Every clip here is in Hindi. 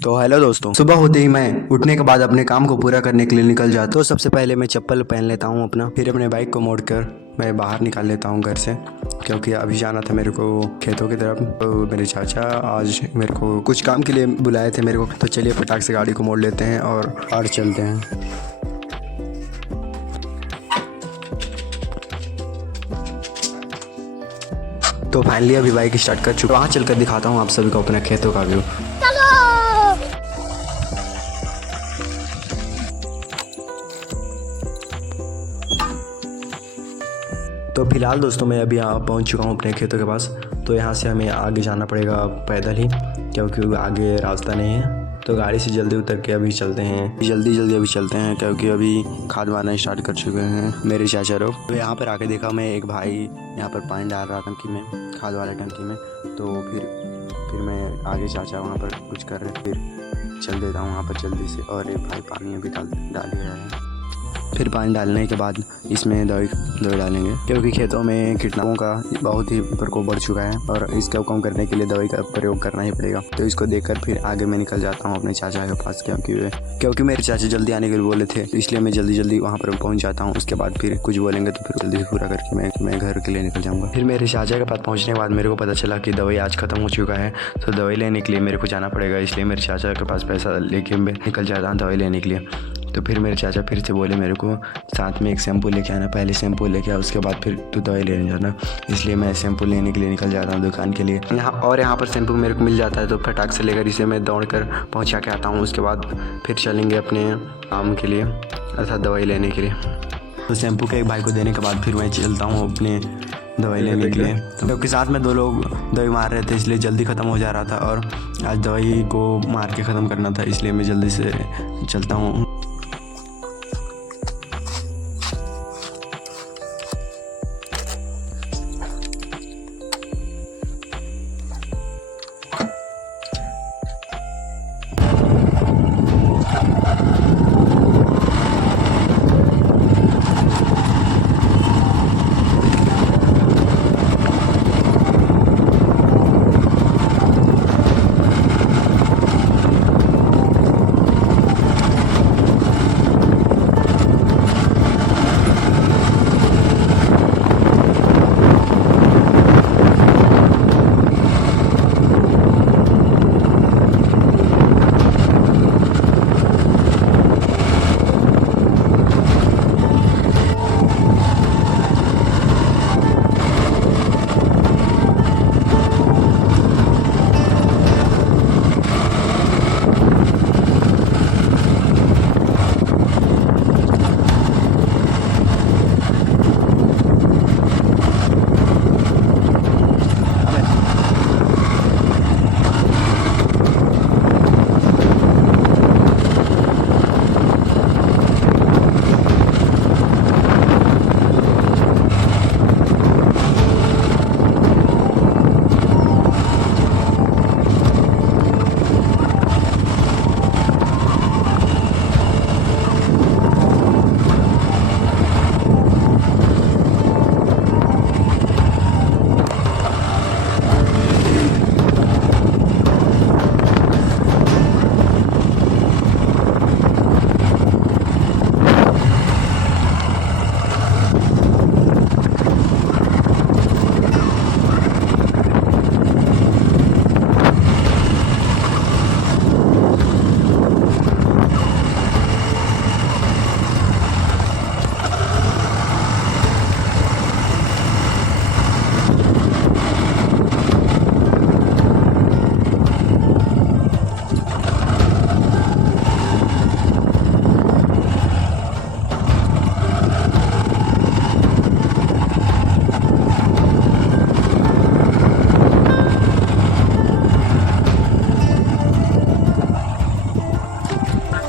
तो हेलो दोस्तों, सुबह होते ही मैं उठने के बाद अपने काम को पूरा करने के लिए निकल जाता हूँ। तो सबसे पहले मैं चप्पल पहन लेता हूँ अपना, फिर अपने बाइक को मोड़कर मैं बाहर निकाल लेता हूँ घर से, क्योंकि अभी जाना था मेरे को खेतों की तरफ। तो मेरे चाचा आज मेरे को कुछ काम के लिए बुलाए थे मेरे को, तो चलिए फटाक से गाड़ी को मोड़ लेते हैं और चलते हैं। तो फाइनली अभी बाइक स्टार्ट कर चुका, वहाँ चलकर दिखाता हूँ आप सभी को अपने खेतों का व्यू। तो फिलहाल दोस्तों मैं अभी यहाँ पहुँच चुका हूँ अपने खेतों के पास। तो यहाँ से हमें आगे जाना पड़ेगा पैदल ही, क्योंकि आगे रास्ता नहीं है। तो गाड़ी से जल्दी उतर के अभी चलते हैं, जल्दी अभी चलते हैं, क्योंकि अभी खाद मारना स्टार्ट कर चुके हैं मेरे चाचा लोग। तो यहाँ पर आके देखा मैं एक भाई यहाँ पर पानी डाल रहा टंकी में, खाद वाले टंकी में। तो फिर मैं आगे चाचा वहाँ पर कुछ कर रहे, फिर चल देता हूँ वहाँ पर जल्दी से। और एक भाई पानी अभी डाल ही रहा है। फिर पानी डालने के बाद इसमें दवाई डालेंगे, क्योंकि खेतों में कीटनाशकों का बहुत ही प्रकोप बढ़ चुका है और इसका कम करने के लिए दवाई का प्रयोग करना ही पड़ेगा। तो इसको देखकर फिर आगे मैं निकल जाता हूँ अपने चाचा के पास, क्योंकि मेरे चाचा जल्दी आने के लिए बोले थे, तो इसलिए मैं जल्दी वहाँ पर पहुँच जाता हूँ। उसके बाद फिर कुछ बोलेंगे तो फिर जल्दी पूरा करके मैं घर के लिए निकल जाऊँगा। फिर मेरे चाचा के पास पहुँचने के बाद मेरे को पता चला कि दवाई आज ख़त्म हो चुका है, तो दवाई लेने के लिए मेरे को जाना पड़ेगा। इसलिए मेरे चाचा के पास पैसा लेके मैं निकल जाता हूँ दवाई लेने के लिए। तो फिर मेरे चाचा फिर से बोले मेरे को साथ में एक शैम्पू लेके आना, पहले शैम्पू लेके आ, उसके बाद फिर तू दवाई लेने जाना। इसलिए मैं शैम्पू लेने के लिए निकल जाता हूँ दुकान के लिए। यहाँ पर शैम्पू मेरे को मिल जाता है, तो फटाक से लेकर इसे मैं दौड़ कर पहुँचा के आता हूँ। उसके बाद फिर चलेंगे अपने काम के लिए, अर्थात दवाई लेने के लिए। तो शैम्पू के एक भाई को देने के बाद फिर मैं चलता हूँ अपने दवाई लेने के लिए, क्योंकि साथ में दो लोग दवाई मार रहे थे, इसलिए जल्दी ख़त्म हो जा रहा था और आज दवाई को मार के ख़त्म करना था, इसलिए मैं जल्दी से चलता हूँ।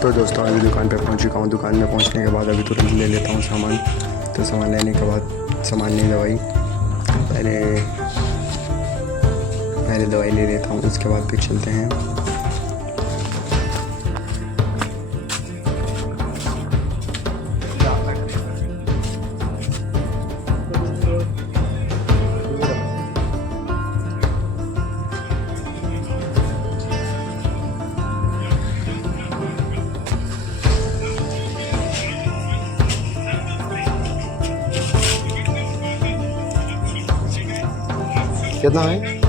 तो दोस्तों अभी दुकान पे पहुंच चुका हूँ। दुकान में पहुंचने के बाद अभी तुरंत ले लेता हूँ सामान। तो सामान लेने के बाद सामान नहीं, दवाई पहले दवाई ले लेता हूँ, उसके बाद फिर चलते हैं। कितना है?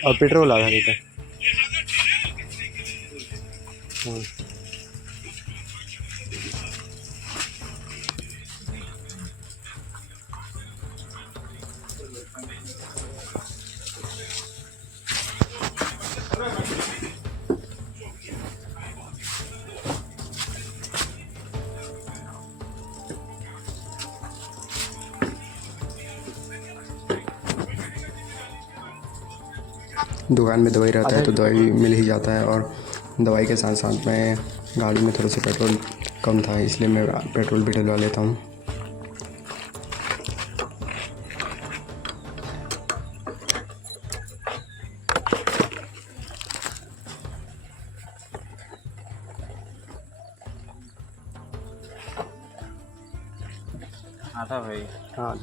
और पेट्रोल आधा लीटर। दुकान में दवाई रहता है तो दवाई मिल ही जाता है, और दवाई के साथ साथ में गाड़ी में थोड़ा सा पेट्रोल कम था, इसलिए मैं पेट्रोल भी डलवा लेता हूँ। आता भाई। हाँ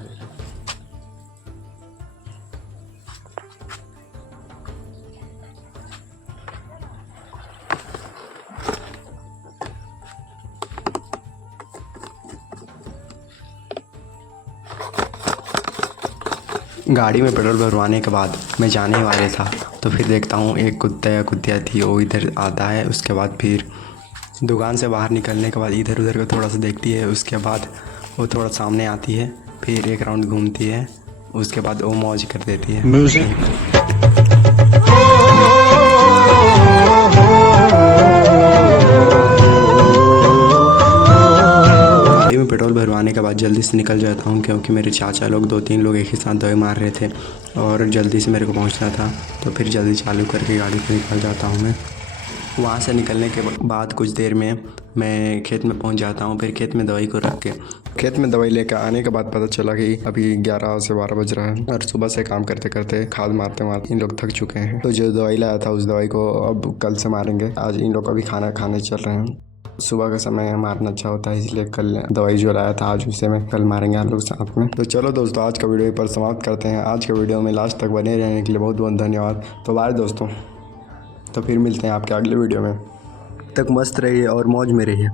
गाड़ी में पेट्रोल भरवाने के बाद मैं जाने वाले था, तो फिर देखता हूँ एक कुत्ता या कुत्तिया थी वो इधर आता है। उसके बाद फिर दुकान से बाहर निकलने के बाद इधर उधर को थोड़ा सा देखती है, उसके बाद वो थोड़ा सामने आती है, फिर एक राउंड घूमती है, उसके बाद वो मौज कर देती है। गाड़ी में पेट्रोल भरवाने के बाद जल्दी से निकल जाता हूँ, क्योंकि मेरे चाचा लोग 2-3 लोग एक ही साथ दवाई मार रहे थे और जल्दी से मेरे को पहुँचना था, तो फिर जल्दी चालू करके गाड़ी पे निकल जाता हूँ मैं। वहाँ से निकलने के बाद कुछ देर में मैं खेत में पहुँच जाता हूँ। फिर खेत में दवाई को रख के खेत में दवाई लेकर आने के बाद पता चला कि अभी 11 से 12 बज रहा है, और सुबह से काम करते करते खाद मारते मारते इन लोग थक चुके हैं। तो जो दवाई लाया था उस दवाई को अब कल से मारेंगे। आज इन लोग अभी खाना खाने चल रहे हैं। सुबह का समय मारना अच्छा होता है, इसलिए कल दवाई जो लाया था आज उसे मैं कल मारेंगे हम लोग साथ में। तो चलो दोस्तों, आज का वीडियो पर समाप्त करते हैं। आज के वीडियो में लास्ट तक बने रहने के लिए बहुत बहुत धन्यवाद। तो बाय दोस्तों, तो फिर मिलते हैं आपके अगले वीडियो में। तक मस्त रहिए और मौज में रहिए।